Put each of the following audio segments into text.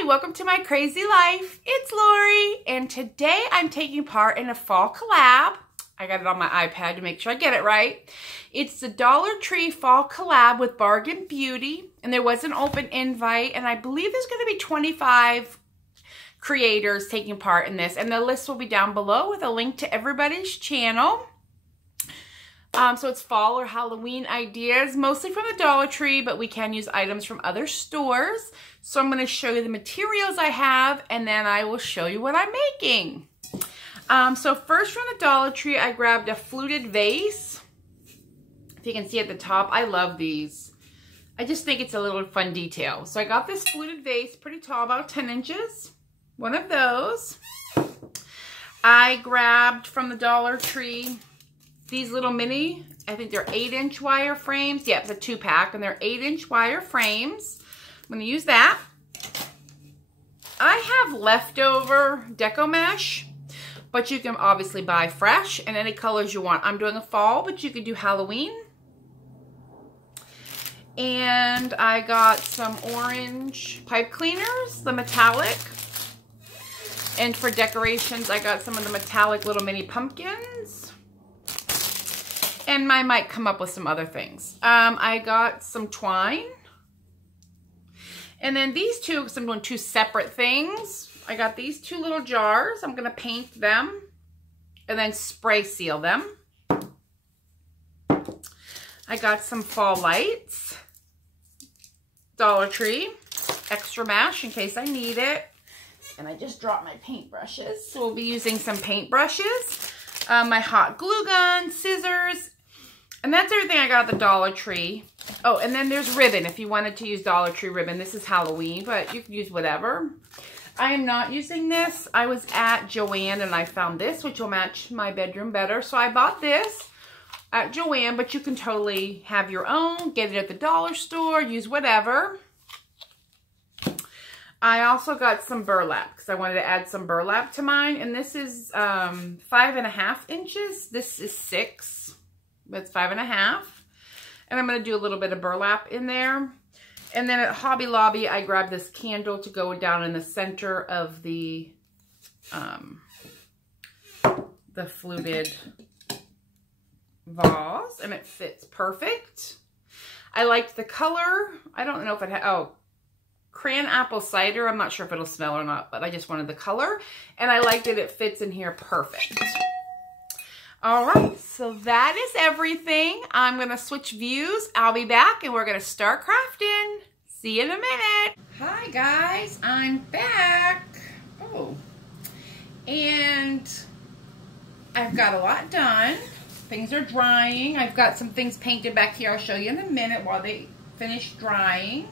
Hi, welcome to my crazy life. It's Lori, and today I'm taking part in a fall collab. I got it on my iPad to make sure I get it right. It's the Dollar Tree fall collab with Bargain Beauty, and there was an open invite, and I believe there's going to be 25 creators taking part in this, and the list will be down below with a link to everybody's channel. So it's fall or Halloween ideas, mostly from the Dollar Tree, but we can use items from other stores. So I'm going to show you the materials I have, and then I will show you what I'm making. So first from the Dollar Tree, I grabbed a fluted vase. If you can see at the top, I love these. I just think it's a little fun detail. So I got this fluted vase, pretty tall, about 10 inches. One of those. I grabbed from the Dollar Tree these little mini, I think they're 8-inch wire frames. Yeah, it's a 2-pack, and they're 8-inch wire frames. I'm going to use that. I have leftover deco mesh, but you can obviously buy fresh in any colors you want. I'm doing a fall, but you could do Halloween. And I got some orange pipe cleaners, the metallic. And for decorations, I got some of the metallic little mini pumpkins. And I might come up with some other things. I got some twine. And then these two, because I'm doing two separate things, I got these two little jars. I'm going to paint them and then spray seal them. I got some fall lights. Dollar Tree. Extra mash in case I need it. And I just dropped my paintbrushes. So we'll be using some paintbrushes. My hot glue gun, scissors. And that's everything I got at the Dollar Tree. Oh, and then there's ribbon if you wanted to use Dollar Tree ribbon. This is Halloween, but you can use whatever. I am not using this. I was at Joann and I found this, which will match my bedroom better. So I bought this at Joann, but you can totally have your own. Get it at the dollar store. Use whatever. I also got some burlap because I wanted to add some burlap to mine. And this is 5.5 inches. This is 6. That's 5.5. And I'm going to do a little bit of burlap in there. And then at Hobby Lobby, I grabbed this candle to go down in the center of the fluted vase. And it fits perfect. I liked the color. I don't know if it had, oh, cran apple cider. I'm not sure if it'll smell or not, but I just wanted the color. And I liked it. It fits in here perfect. All right, so that is everything. I'm going to switch views. I'll be back, and we're going to start crafting. See you in a minute. Hi, guys. I'm back. Oh, and I've got a lot done. Things are drying. I've got some things painted back here. I'll show you in a minute while they finish drying.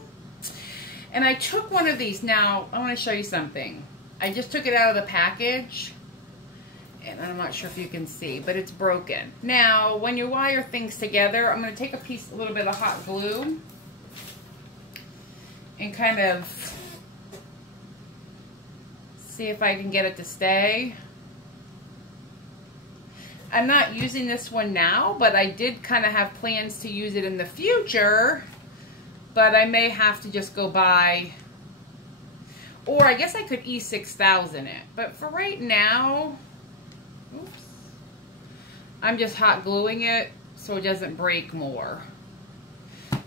And I took one of these. Now, I want to show you something. I just took it out of the package. And I'm not sure if you can see, but it's broken. Now, when you wire things together, I'm going to take a little bit of hot glue and kind of see if I can get it to stay. I'm not using this one now, but I did kind of have plans to use it in the future, but I may have to just go buy, or I guess I could E6000 it, but for right now, oops, I'm just hot gluing it so it doesn't break more.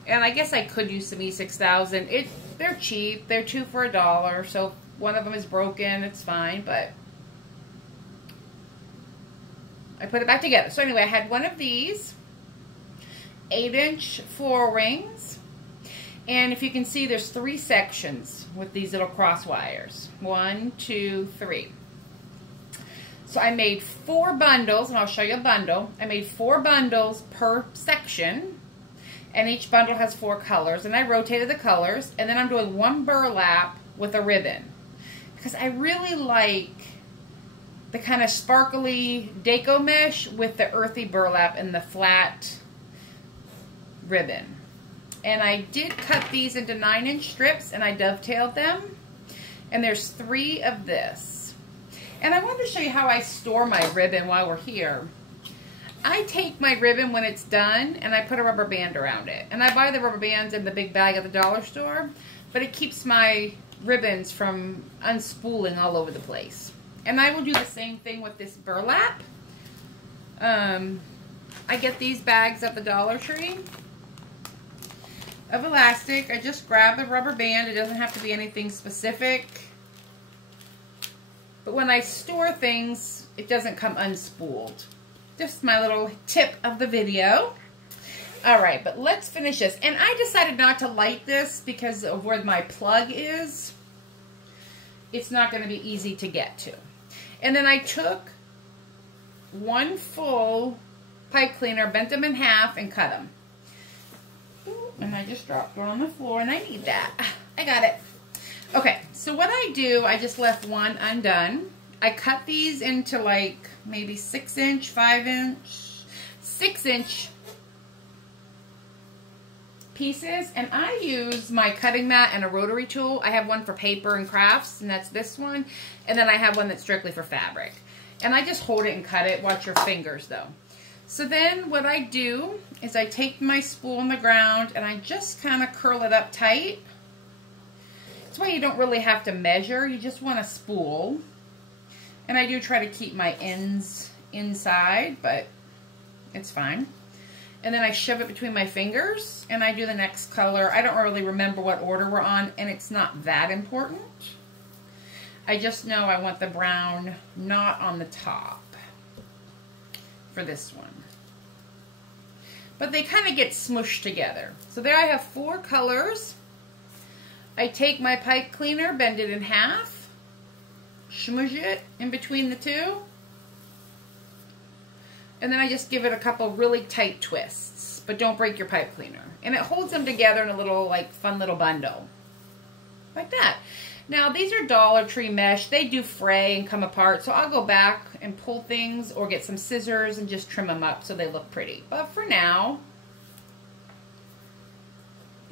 And I guess I could use some E6000. They're cheap. They're 2 for $1. So if one of them is broken, it's fine. But I put it back together. So anyway, I had one of these 8-inch floral rings. And if you can see, there's 3 sections with these little cross wires. 1, 2, 3. So I made 4 bundles, and I'll show you a bundle. I made 4 bundles per section, and each bundle has 4 colors. And I rotated the colors, and then I'm doing 1 burlap with a ribbon. Because I really like the kind of sparkly deco mesh with the earthy burlap and the flat ribbon. And I did cut these into 9-inch strips, and I dovetailed them. And there's 3 of this. And I wanted to show you how I store my ribbon while we're here. I take my ribbon when it's done, and I put a rubber band around it. And I buy the rubber bands in the big bag at the dollar store, but it keeps my ribbons from unspooling all over the place. And I will do the same thing with this burlap. I get these bags at the Dollar Tree of elastic. I just grab the rubber band. It doesn't have to be anything specific. But when I store things, it doesn't come unspooled. Just my little tip of the video. Alright, but let's finish this. And I decided not to light this because of where my plug is. It's not going to be easy to get to. And then I took one full pipe cleaner, bent them in half, and cut them. Ooh, and I just dropped one on the floor, and I need that. I got it. Okay, so what I do, I just left one undone. I cut these into like maybe 6-inch, 5-inch, 6-inch pieces, and I use my cutting mat and a rotary tool. I have one for paper and crafts, and that's this one, and then I have one that's strictly for fabric. And I just hold it and cut it. Watch your fingers though. So then what I do is I take my spool on the ground and I just kind of curl it up tight. That's why you don't really have to measure. You just want to spool. And I do try to keep my ends inside, but it's fine. And then I shove it between my fingers and I do the next color. I don't really remember what order we're on, and it's not that important. I just know I want the brown not on the top for this one. But they kind of get smushed together. So there I have 4 colors. I take my pipe cleaner, bend it in half, smush it in between the two, and then I just give it a couple really tight twists. But don't break your pipe cleaner. And it holds them together in a little, like, fun little bundle. Like that. Now, these are Dollar Tree mesh. They do fray and come apart, so I'll go back and pull things or get some scissors and just trim them up so they look pretty. But for now,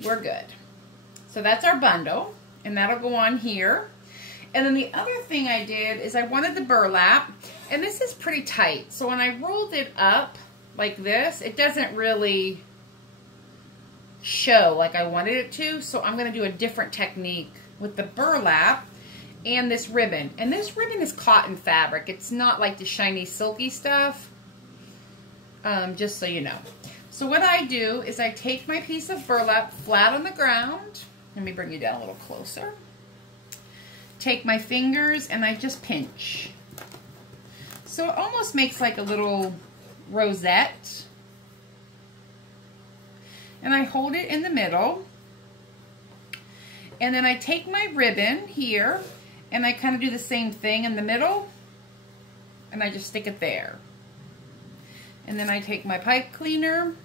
we're good. So that's our bundle, and that'll go on here. And then the other thing I did is I wanted the burlap, and this is pretty tight. So when I rolled it up like this, it doesn't really show like I wanted it to, so I'm going to do a different technique with the burlap and this ribbon. And this ribbon is cotton fabric. It's not like the shiny silky stuff, just so you know. So what I do is I take my piece of burlap flat on the ground. Let me bring you down a little closer. Take my fingers and I just pinch. So it almost makes like a little rosette. And I hold it in the middle. And then I take my ribbon here and I kind of do the same thing in the middle. And I just stick it there. And then I take my pipe cleaner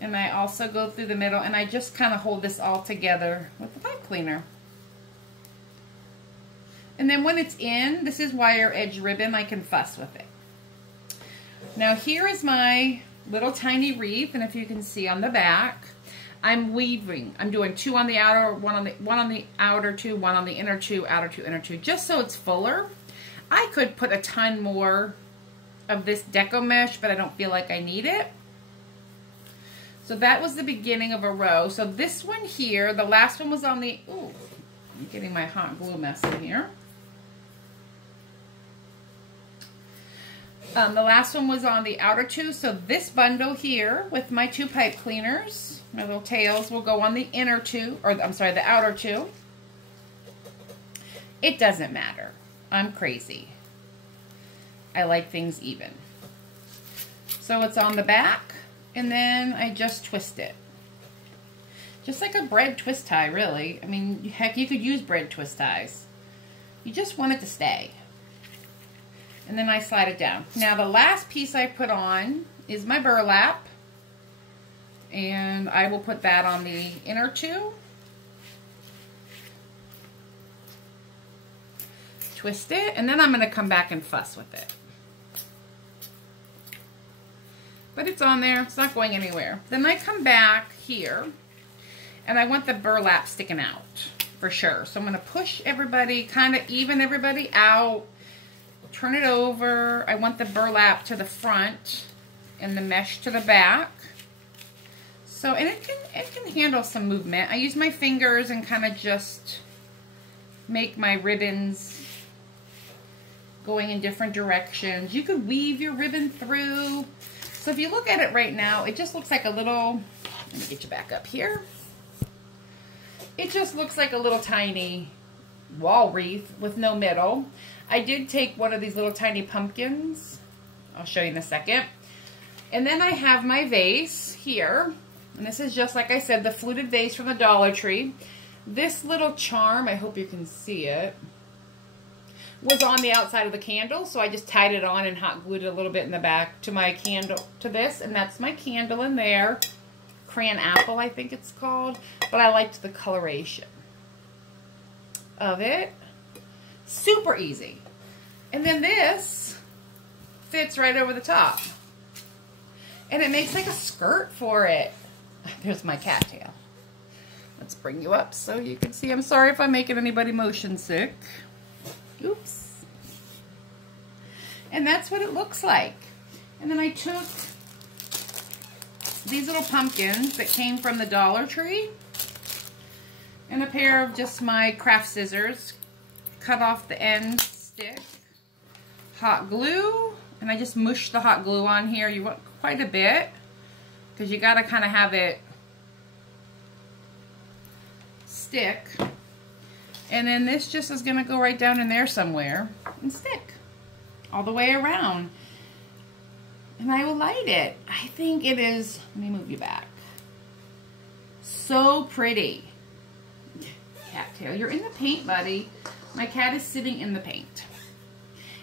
and I also go through the middle and I just kind of hold this all together with the pipe cleaner. And then when it's in, this is wire edge ribbon, I can fuss with it. Now here is my little tiny wreath, and if you can see on the back, I'm weaving. I'm doing 2 on the outer, one on the outer 2, 1 on the inner 2, outer 2, inner 2, just so it's fuller. I could put a ton more of this deco mesh, but I don't feel like I need it. So that was the beginning of a row. So this one here, the last one was on the, ooh, I'm getting my hot glue mess in here. The last one was on the outer 2, so this bundle here with my 2 pipe cleaners, my little tails, will go on the inner 2, or I'm sorry, the outer 2. It doesn't matter. I'm crazy. I like things even. So it's on the back, and then I just twist it. Just like a bread twist tie, really. I mean, heck, you could use bread twist ties. You just want it to stay. And then I slide it down. Now the last piece I put on is my burlap. And I will put that on the inner 2. Twist it. And then I'm going to come back and fuss with it. But it's on there. It's not going anywhere. Then I come back here. And I want the burlap sticking out. For sure. So I'm going to push everybody, kind of even everybody out. Turn it over. I want the burlap to the front and the mesh to the back. So, and it can handle some movement. I use my fingers and kind of just make my ribbons going in different directions. You could weave your ribbon through. So if you look at it right now, it just looks like a little, let me get you back up here. It just looks like a little tiny wall wreath with no middle. I did take one of these little tiny pumpkins. I'll show you in a second. And then I have my vase here. And this is just, like I said, the fluted vase from the Dollar Tree. This little charm, I hope you can see it, was on the outside of the candle. So I just tied it on and hot glued it a little bit in the back to my candle, to this. And that's my candle in there. Crayon Apple, I think it's called. But I liked the coloration of it. Super easy. And then this fits right over the top. And it makes like a skirt for it. There's my cattail. Let's bring you up so you can see. I'm sorry if I'm making anybody motion sick. Oops. And that's what it looks like. And then I took these little pumpkins that came from the Dollar Tree and a pair of just my craft scissors. Cut off the end stick. Hot glue. And I just mushed the hot glue on here. You want quite a bit, because you got to kind of have it stick. And then this just is going to go right down in there somewhere and stick all the way around. And I will light it. I think it is, let me move you back. So pretty. Cattail, you're in the paint, buddy. My cat is sitting in the paint.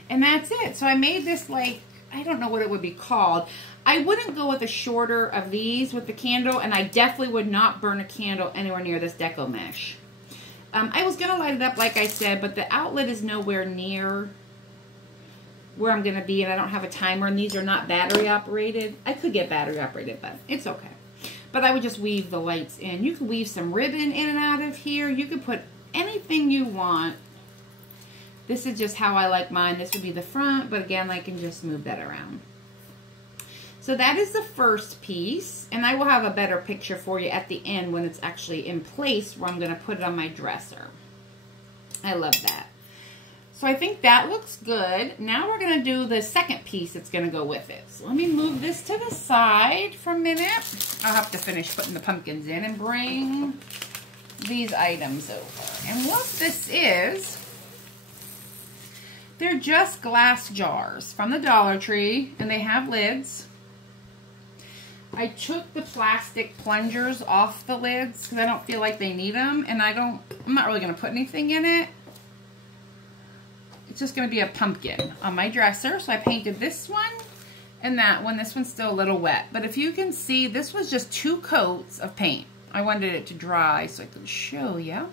And that's it. So I made this, like, I don't know what it would be called. I wouldn't go with a shorter of these with the candle, and I definitely would not burn a candle anywhere near this deco mesh. I was going to light it up like I said, but the outlet is nowhere near where I'm going to be, and I don't have a timer, and these are not battery operated. I could get battery operated, but it's okay. But I would just weave the lights in. You could weave some ribbon in and out of here. You could put anything you want. This is just how I like mine. This would be the front, but again, I can just move that around. So that is the first piece, and I will have a better picture for you at the end when it's actually in place where I'm going to put it on my dresser. I love that. So I think that looks good. Now we're going to do the second piece that's going to go with it. So let me move this to the side for a minute. I'll have to finish putting the pumpkins in and bring these items over. And what this is, they're just glass jars from the Dollar Tree, and they have lids. I took the plastic plungers off the lids because I don't feel like they need them, and I'm not really going to put anything in it. It's just going to be a pumpkin on my dresser. So I painted this one and that one. This one's still a little wet, but if you can see, this was just 2 coats of paint. I wanted it to dry so I could show you.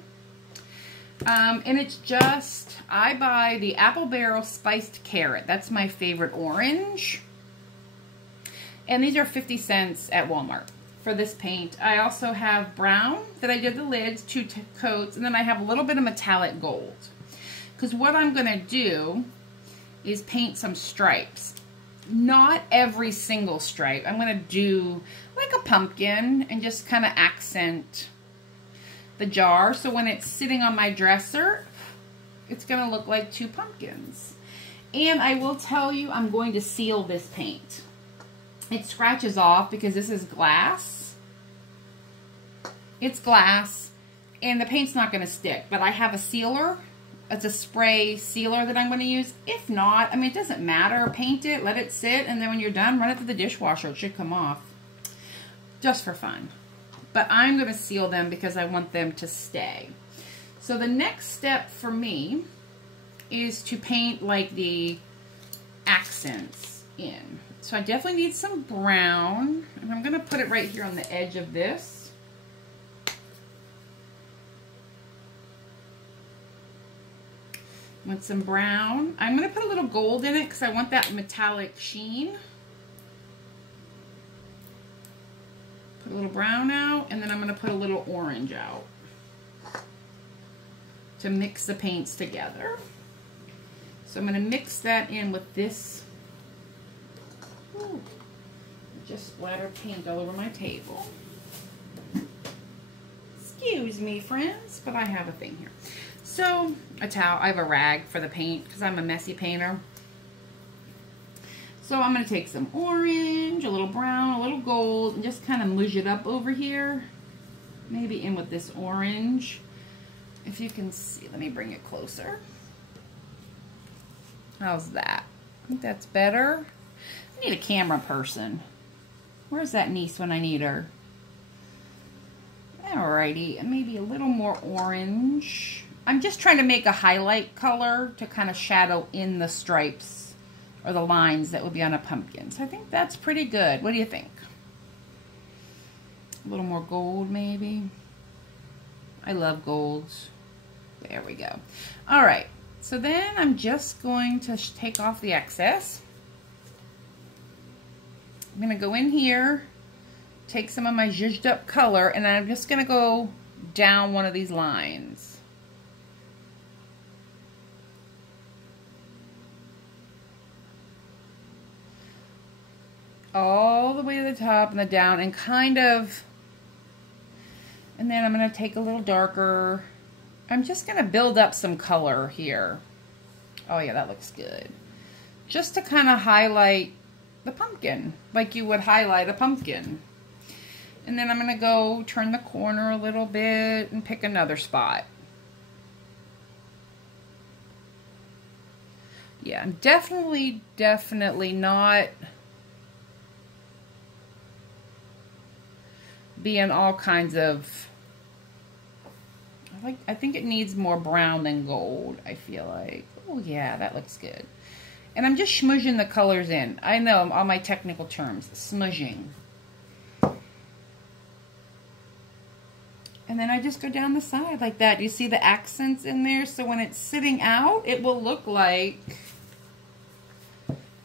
And it's just, I buy the Apple Barrel Spiced Carrot. That's my favorite orange. And these are 50 cents at Walmart for this paint. I also have brown that I did the lids, 2 coats, and then I have a little bit of metallic gold. Because what I'm going to do is paint some stripes. Not every single stripe. I'm going to do like a pumpkin and just kind of accent the jar. So when it's sitting on my dresser, it's going to look like 2 pumpkins. And I will tell you, I'm going to seal this paint. It scratches off because this is glass. It's glass, and the paint's not going to stick. But I have a sealer. It's a spray sealer that I'm going to use. If not, I mean, it doesn't matter. Paint it, let it sit, and then when you're done, run it through the dishwasher. It should come off. Just for fun. But I'm going to seal them because I want them to stay. So the next step for me is to paint like the accents in. So I definitely need some brown, and I'm going to put it right here on the edge of this. With some brown. I'm going to put a little gold in it because I want that metallic sheen. Put a little brown out, and then I'm going to put a little orange out to mix the paints together. So I'm going to mix that in with this. Ooh, just splattered paint all over my table. Excuse me, friends, but I have a thing here. So, a towel. I have a rag for the paint because I'm a messy painter. So I'm going to take some orange, a little brown, a little gold, and just kind of mush it up over here. Maybe in with this orange. If you can see, let me bring it closer. How's that? I think that's better. I need a camera person. Where's that niece when I need her? Alrighty, and maybe a little more orange. I'm just trying to make a highlight color to kind of shadow in the stripes or the lines that would be on a pumpkin. So I think that's pretty good. What do you think? A little more gold maybe. I love golds. There we go. All right, so then I'm just going to take off the excess. I'm going to go in here, take some of my zhuzhed up color, and I'm just going to go down one of these lines. All the way to the top and the down, and kind of, and then I'm going to take a little darker. I'm just going to build up some color here. Oh yeah, that looks good. Just to kind of highlight the pumpkin, like you would highlight a pumpkin. And then I'm going to go turn the corner a little bit and pick another spot. Yeah, I'm definitely not being all kinds of, I think it needs more brown than gold, I feel like. Oh yeah, that looks good. And I'm just smudging the colors in. I know all my technical terms, smudging. And then I just go down the side like that. You see the accents in there? So when it's sitting out, it will look like,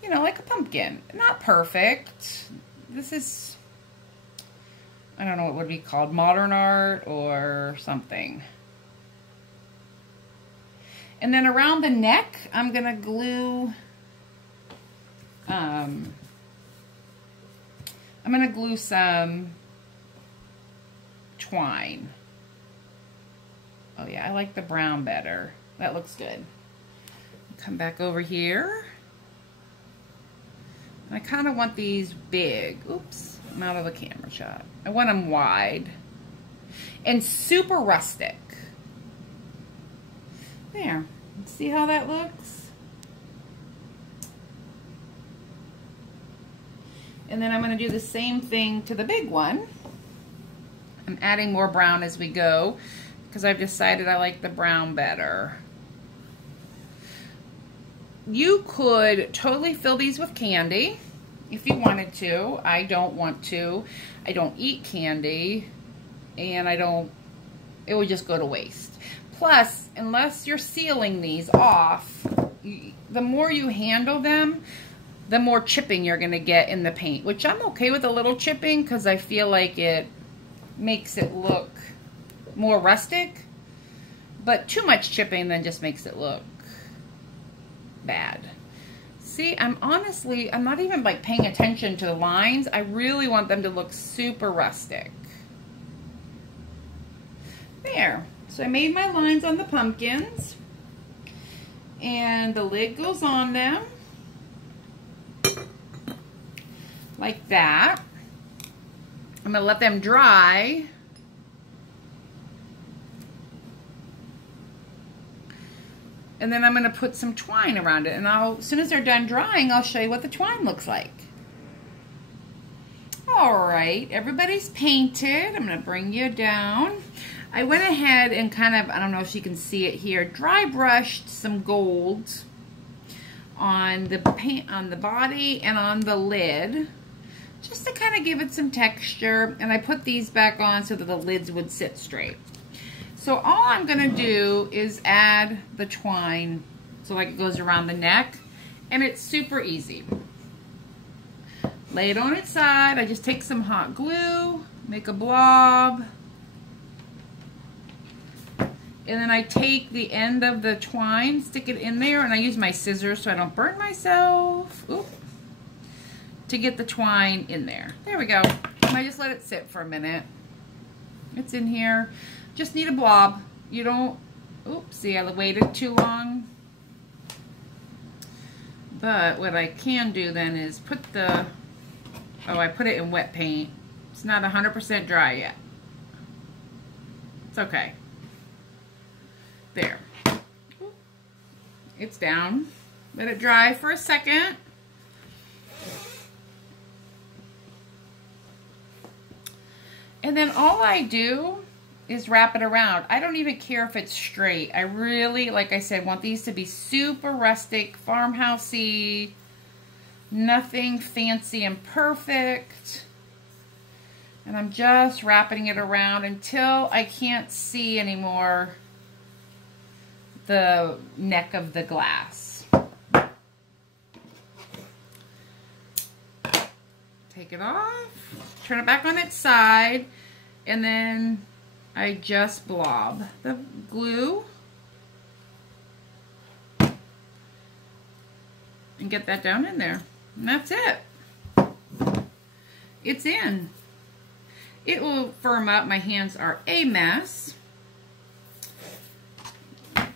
you know, like a pumpkin. Not perfect. This is, I don't know what would be called, modern art or something. And then around the neck, I'm going to glue, I'm going to glue some twine. Oh yeah, I like the brown better. That looks good. Come back over here. I kind of want these big. Oops, I'm out of the camera shot. I want them wide and super rustic. There. See how that looks? And then I'm going to do the same thing to the big one. I'm adding more brown as we go because I've decided I like the brown better. You could totally fill these with candy if you wanted to. I don't want to. I don't eat candy, and it would just go to waste. Plus, unless you're sealing these off, the more you handle them, the more chipping you're going to get in the paint, which I'm okay with a little chipping because I feel like it makes it look more rustic, but too much chipping then just makes it look bad. See, I'm not even like paying attention to the lines. I really want them to look super rustic. There. So I made my lines on the pumpkins, and the lid goes on them like that. I'm going to let them dry. And then I'm going to put some twine around it. And as soon as they're done drying, I'll show you what the twine looks like. Alright, everybody's painted. I'm going to bring you down. I went ahead and kind of, I don't know if you can see it here, dry brushed some gold on the paint, on the body and on the lid, just to kind of give it some texture. And I put these back on so that the lids would sit straight. So all I'm going to do is add the twine so like it goes around the neck, and it's super easy. Lay it on its side. I just take some hot glue, make a blob, and then I take the end of the twine, stick it in there, and I use my scissors so I don't burn myself. Oop. To get the twine in there. There we go. And I just let it sit for a minute. It's in here. Just need a blob. You don't Oops, see, I waited too long. But what I can do then is put the, oh, I put it in wet paint. It's not 100% dry yet. It's okay. There. It's down. Let it dry for a second. And then all I do is wrap it around. I don't even care if it's straight. I really, like I said, want these to be super rustic, farmhousey, nothing fancy and perfect. And I'm just wrapping it around until I can't see anymore the neck of the glass. Take it off, turn it back on its side, and then I just blob the glue and get that down in there. And that's it. It's in. It will firm up. My hands are a mess.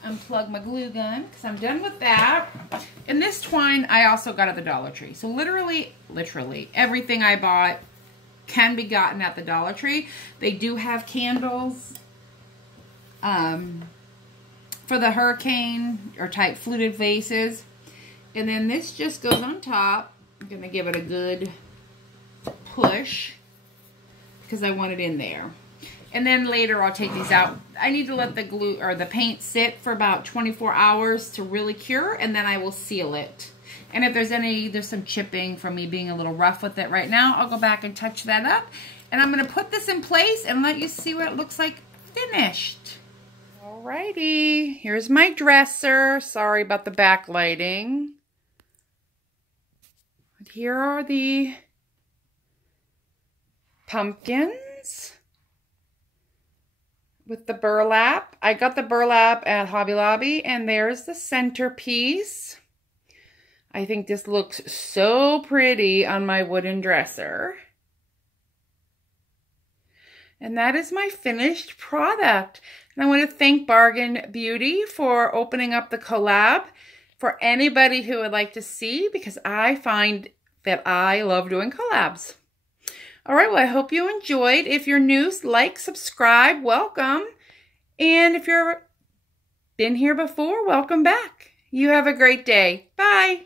Unplug my glue gun because I'm done with that. And this twine I also got at the Dollar Tree. So literally everything I bought can be gotten at the Dollar Tree. They do have candles for the hurricane or type fluted vases. And then this just goes on top. I'm going to give it a good push because I want it in there. And then later I'll take these out. I need to let the glue or the paint sit for about 24 hours to really cure, and then I will seal it. And if there's some chipping from me being a little rough with it right now, I'll go back and touch that up. And I'm going to put this in place and let you see what it looks like finished. Alrighty, here's my dresser. Sorry about the backlighting. But here are the pumpkins with the burlap. I got the burlap at Hobby Lobby, and there's the centerpiece. I think this looks so pretty on my wooden dresser. And that is my finished product. And I want to thank Bargain Beauty for opening up the collab for anybody who would like to see, because I find that I love doing collabs. All right, well, I hope you enjoyed. If you're new, like, subscribe, welcome. And if you've been here before, welcome back. You have a great day. Bye.